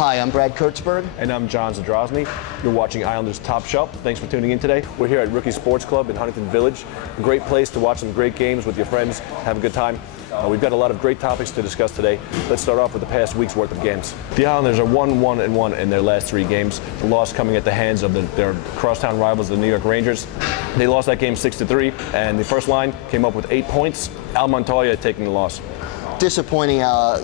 Hi, I'm Brad Kurtzberg. And I'm John Zadrozny. You're watching Islanders Top Shelf. Thanks for tuning in today. We're here at Rookie Sports Club in Huntington Village. A great place to watch some great games with your friends, have a good time. We've got a lot of great topics to discuss today. Let's start off with the past week's worth of games. The Islanders are 1-1-1 in their last 3 games. The loss coming at the hands of their crosstown rivals, the New York Rangers. They lost that game 6-3, and the first line came up with 8 points. Al Montoya taking the loss. Disappointing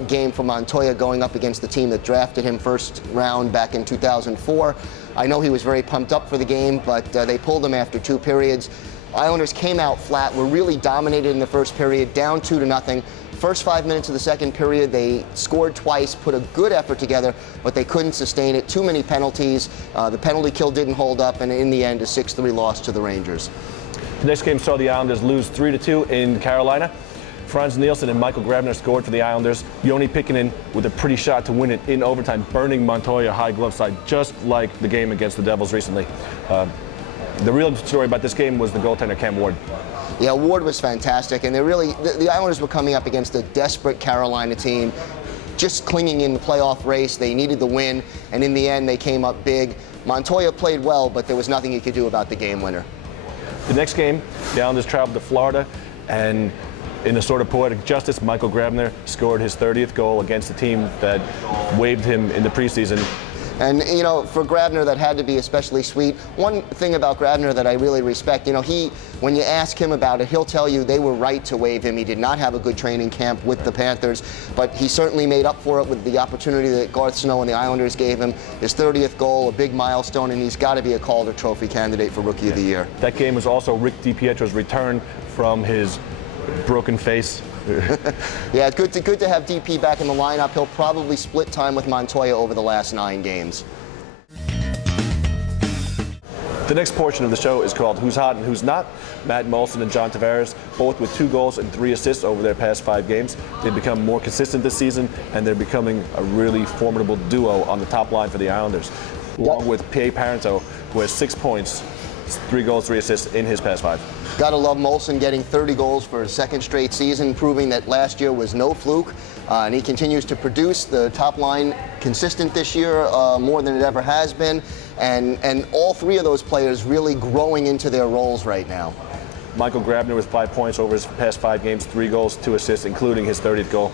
game for Montoya going up against the team that drafted him first round back in 2004. I know he was very pumped up for the game, but they pulled him after 2 periods. Islanders came out flat, were really dominated in the first period, down 2-0. First 5 minutes of the second period, they scored twice, put a good effort together, but they couldn't sustain it. Too many penalties. The penalty kill didn't hold up, and in the end, a 6-3 loss to the Rangers. The next game saw the Islanders lose 3-2 in Carolina. Frans Nielsen and Michael Grabner scored for the Islanders. Joni Pekkanen with a pretty shot to win it in overtime, burning Montoya high glove side, just like the game against the Devils recently. The real story about this game was the goaltender, Cam Ward. Yeah, Ward was fantastic, and the Islanders were coming up against a desperate Carolina team, just clinging in the playoff race. They needed the win, and in the end, they came up big. Montoya played well, but there was nothing he could do about the game winner. The next game, the Islanders traveled to Florida, and in a sort of poetic justice, Michael Grabner scored his 30th goal against a team that waived him in the preseason. And, you know, for Grabner, that had to be especially sweet. One thing about Grabner that I really respect, you know, when you ask him about it, he'll tell you they were right to waive him. He did not have a good training camp with the Panthers, but he certainly made up for it with the opportunity that Garth Snow and the Islanders gave him. His 30th goal, a big milestone, and he's got to be a Calder Trophy candidate for Rookie of the Year. That game was also Rick DiPietro's return from his broken face. Yeah, it's good to have DP back in the lineup. He'll probably split time with Montoya over the last 9 games. The next portion of the show is called Who's Hot and Who's Not. Matt Moulson and John Tavares, both with 2 goals and 3 assists over their past 5 games. They've become more consistent this season, and they're becoming a really formidable duo on the top line for the Islanders, along with P.A. Parento, who has 6 points, 3 goals, 3 assists in his past 5. Gotta love Moulson getting 30 goals for his 2nd straight season, proving that last year was no fluke. And he continues to produce. The top line consistent this year, more than it ever has been. And all 3 of those players really growing into their roles right now. Michael Grabner with 5 points over his past 5 games, 3 goals, 2 assists, including his 30th goal.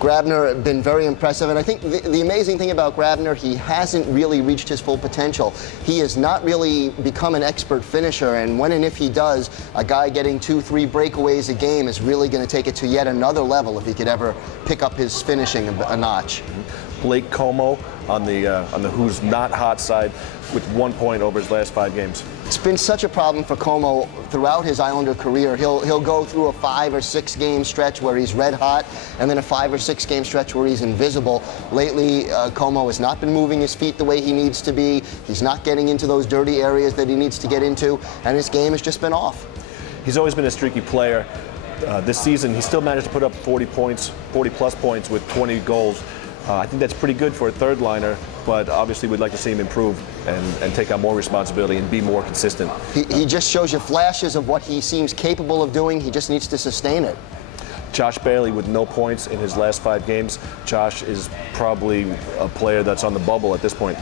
Grabner been very impressive, and I think the amazing thing about Grabner, he hasn't really reached his full potential. He has not really become an expert finisher, and when and if he does, a guy getting 2-3 breakaways a game is really going to take it to yet another level if he could ever pick up his finishing a notch. Blake Como on the who's not hot side with 1 point over his last 5 games. It's been such a problem for Como throughout his Islander career. He'll go through a 5 or 6 game stretch where he's red hot, and then a 5 or 6 game stretch where he's invisible. Lately, Como has not been moving his feet the way he needs to be. He's not getting into those dirty areas that he needs to get into, and his game has just been off. He's always been a streaky player. This season, he still managed to put up 40 plus points with 20 goals. I think that's pretty good for a 3rd liner, but obviously we'd like to see him improve and take on more responsibility and be more consistent. He just shows you flashes of what he seems capable of doing. He just needs to sustain it. Josh Bailey with no points in his last 5 games. Josh is probably a player that's on the bubble at this point.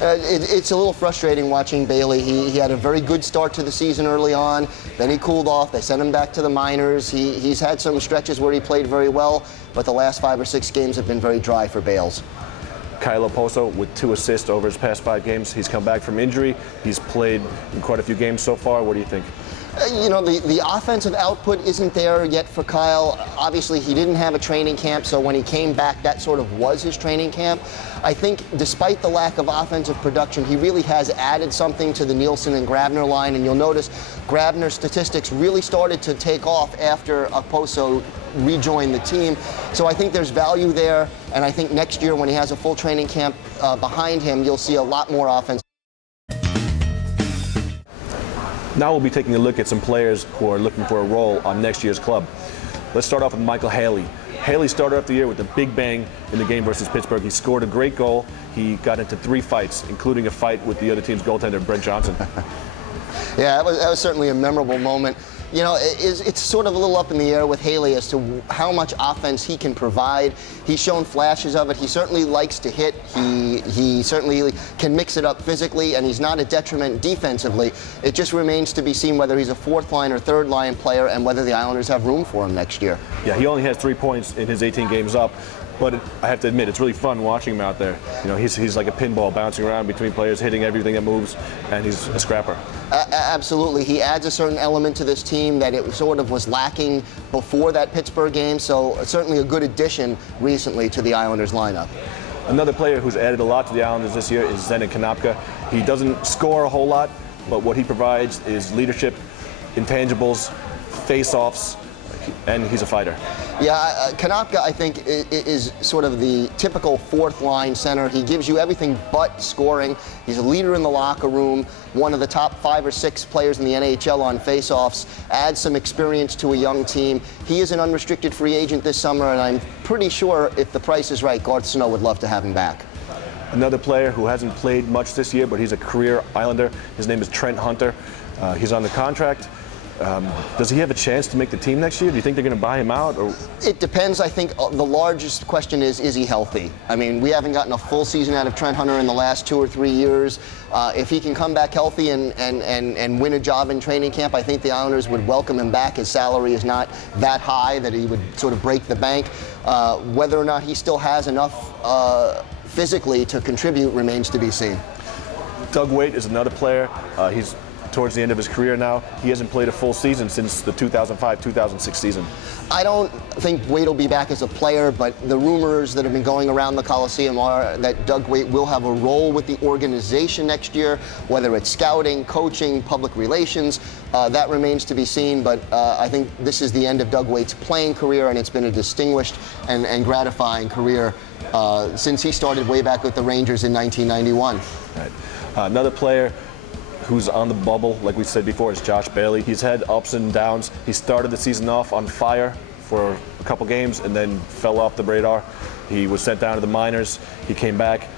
It's a little frustrating watching Bailey. He had a very good start to the season early on. Then he cooled off. They sent him back to the minors. He's had some stretches where he played very well, but the last 5 or 6 games have been very dry for Bales. Kyle Oposo with 2 assists over his past 5 games. He's come back from injury. He's played in quite a few games so far. What do you think? You know, the offensive output isn't there yet for Kyle. Obviously, he didn't have a training camp, so when he came back, that sort of was his training camp. I think despite the lack of offensive production, he really has added something to the Nielsen and Grabner line, and you'll notice Grabner's statistics really started to take off after Oposo rejoined the team. So I think there's value there, and I think next year when he has a full training camp behind him, you'll see a lot more offense. Now we'll be taking a look at some players who are looking for a role on next year's club. Let's start off with Michael Haley. Haley started off the year with a big bang in the game versus Pittsburgh. He scored a great goal. He got into 3 fights, including a fight with the other team's goaltender, Brent Johnson. Yeah, that was certainly a memorable moment. You know, it's sort of a little up in the air with Haley as to how much offense he can provide. He's shown flashes of it. He certainly likes to hit. He certainly can mix it up physically, and he's not a detriment defensively. It just remains to be seen whether he's a fourth line or third line player and whether the Islanders have room for him next year. Yeah, he only has 3 points in his 18 games up. But I have to admit, it's really fun watching him out there. You know, he's like a pinball bouncing around between players, hitting everything that moves, and he's a scrapper. Absolutely. He adds a certain element to this team that it sort of was lacking before that Pittsburgh game, so certainly a good addition recently to the Islanders lineup. Another player who's added a lot to the Islanders this year is Zdeno Konopka. He doesn't score a whole lot, but what he provides is leadership, intangibles, face-offs, and he's a fighter. Yeah, Konopka, I think, is sort of the typical fourth-line center. He gives you everything but scoring. He's a leader in the locker room, one of the top 5 or 6 players in the NHL on face-offs, adds some experience to a young team. He is an unrestricted free agent this summer, and I'm pretty sure if the price is right, Garth Snow would love to have him back. Another player who hasn't played much this year, but he's a career Islander. His name is Trent Hunter. He's on the contract. Does he have a chance to make the team next year? Do you think they're going to buy him out? Or? It depends. I think the largest question is he healthy? I mean, we haven't gotten a full season out of Trent Hunter in the last 2 or 3 years. If he can come back healthy and win a job in training camp, I think the Islanders would welcome him back. His salary is not that high that he would sort of break the bank. Whether or not he still has enough physically to contribute remains to be seen. Doug Weight is another player. He's towards the end of his career now. He hasn't played a full season since the 2005-2006 season. I don't think Weight will be back as a player, but the rumors that have been going around the Coliseum are that Doug Weight will have a role with the organization next year, whether it's scouting, coaching, public relations. That remains to be seen, but I think this is the end of Doug Weight's playing career, and it's been a distinguished and gratifying career since he started way back with the Rangers in 1991. Right. Another player who's on the bubble, like we said before, is Josh Bailey. He's had ups and downs. He started the season off on fire for a couple games and then fell off the radar. He was sent down to the minors. He came back,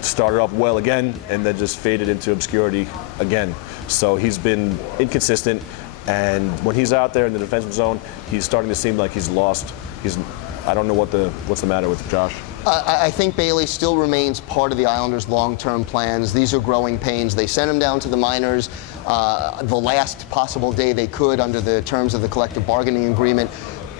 started off well again, and then just faded into obscurity again. So he's been inconsistent, and when he's out there in the defensive zone, he's starting to seem like he's lost. I don't know what's the matter with Josh. I think Bailey still remains part of the Islanders' long-term plans. These are growing pains. They sent him down to the minors the last possible day they could under the terms of the collective bargaining agreement.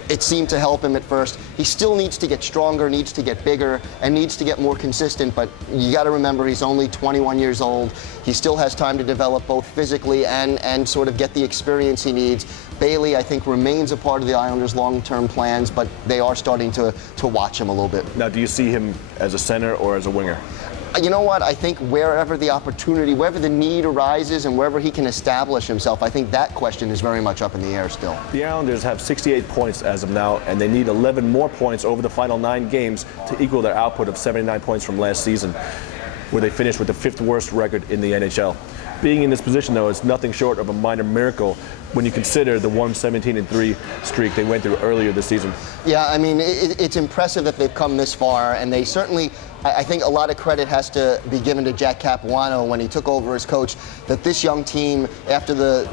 It seemed to help him at first. He still needs to get stronger, needs to get bigger, and needs to get more consistent, but you got to remember he's only 21 years old. He still has time to develop both physically and sort of get the experience he needs. Bailey, I think, remains a part of the Islanders' long-term plans, but they are starting to watch him a little bit. Now, do you see him as a center or as a winger? You know what? I think wherever the opportunity, wherever the need arises, and wherever he can establish himself, I think that question is very much up in the air still. The Islanders have 68 points as of now, and they need 11 more points over the final 9 games to equal their output of 79 points from last season, where they finished with the 5th worst record in the NHL. Being in this position, though, is nothing short of a minor miracle when you consider the 1-17-3 streak they went through earlier this season. Yeah, I mean, it's impressive that they've come this far, and they certainly, I think a lot of credit has to be given to Jack Capuano when he took over as coach, that this young team, after the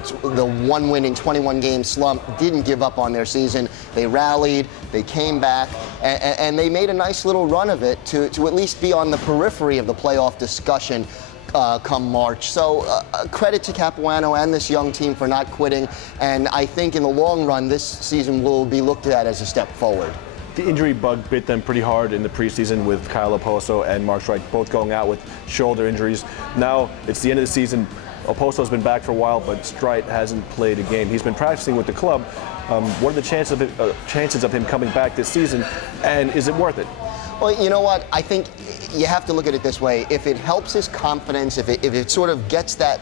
1 win in 21 game slump, didn't give up on their season. They rallied, they came back, and they made a nice little run of it to at least be on the periphery of the playoff discussion come March. So credit to Capuano and this young team for not quitting, and I think in the long run this season will be looked at as a step forward. The injury bug bit them pretty hard in the preseason with Kyle Oposo and Mark Streit both going out with shoulder injuries. Now it's the end of the season. Oposo's been back for a while, but Streit hasn't played a game. He's been practicing with the club. What are the chances of him coming back this season, and is it worth it? Well, you know what? I think you have to look at it this way. If it helps his confidence, if it sort of gets that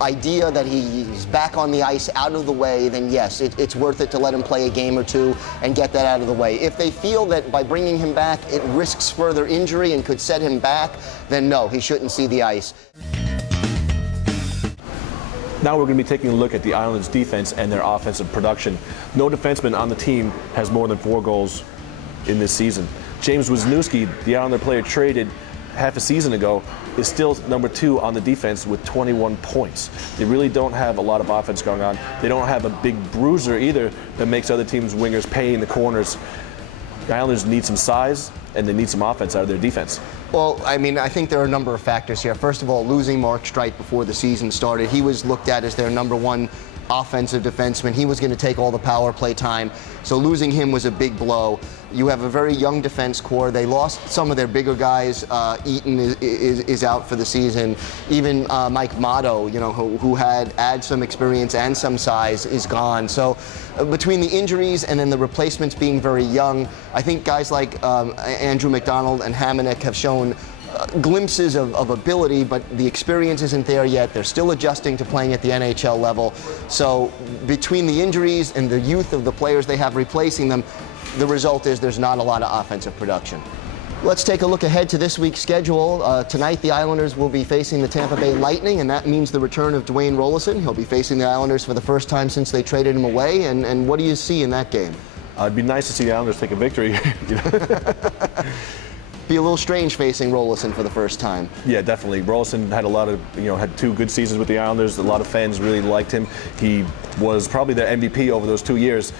idea that he's back on the ice out of the way, then yes, it's worth it to let him play a game or two and get that out of the way. If they feel that by bringing him back it risks further injury and could set him back, then no, he shouldn't see the ice. Now we're going to be taking a look at the Islanders' defense and their offensive production. No defenseman on the team has more than 4 goals in this season. James Wisniewski, the Islander player traded, half a season ago, is still number 2 on the defense with 21 points. They really don't have a lot of offense going on. They don't have a big bruiser either that makes other teams' wingers pay in the corners. The Islanders need some size, and they need some offense out of their defense. Well, I mean, I think there are a number of factors here. First of all, losing Mark Streit before the season started, he was looked at as their number 1 offensive defenseman. He was going to take all the power play time, so losing him was a big blow. You have a very young defense core. They lost some of their bigger guys. Eaton is out for the season. Even Mike Motto, you know, who had some experience and some size, is gone. So between the injuries and then the replacements being very young, I think guys like Andrew McDonald and Hamonic have shown glimpses of ability, but the experience isn't there yet. They're still adjusting to playing at the NHL level. So between the injuries and the youth of the players they have replacing them, the result is there's not a lot of offensive production. Let's take a look ahead to this week's schedule. Tonight, the Islanders will be facing the Tampa Bay Lightning, and that means the return of Dwayne Roloson. He'll be facing the Islanders for the first time since they traded him away. And what do you see in that game? It'd be nice to see the Islanders take a victory. Be a little strange facing Roloson for the first time. Yeah, definitely. Roloson had a lot of, had 2 good seasons with the Islanders. A lot of fans really liked him. He was probably their MVP over those 2 years.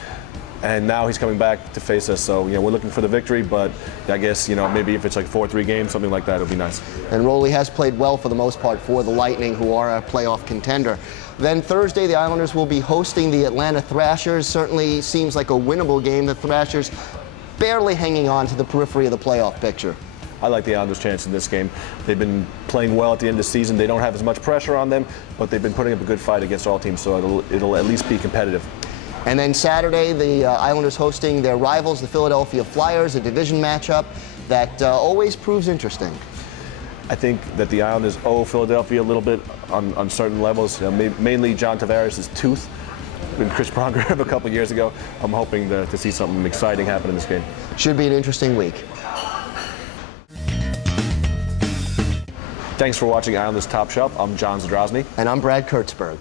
And now he's coming back to face us. So, we're looking for the victory, but I guess, maybe if it's like 4-3 games, something like that, it'll be nice. And Roley has played well for the most part for the Lightning, who are a playoff contender. Then Thursday, the Islanders will be hosting the Atlanta Thrashers. Certainly seems like a winnable game. The Thrashers barely hanging on to the periphery of the playoff picture. I like the Islanders' chance in this game. They've been playing well at the end of the season. They don't have as much pressure on them, but they've been putting up a good fight against all teams, so it'll at least be competitive. And then Saturday, the Islanders hosting their rivals, the Philadelphia Flyers, a division matchup that always proves interesting. I think that the Islanders owe Philadelphia a little bit on certain levels, mainly John Tavares' tooth and Chris Pronger a couple years ago. I'm hoping to see something exciting happen in this game. Should be an interesting week. Thanks for watching Islanders Top Shelf. I'm John Zadrozny. And I'm Brad Kurtzberg.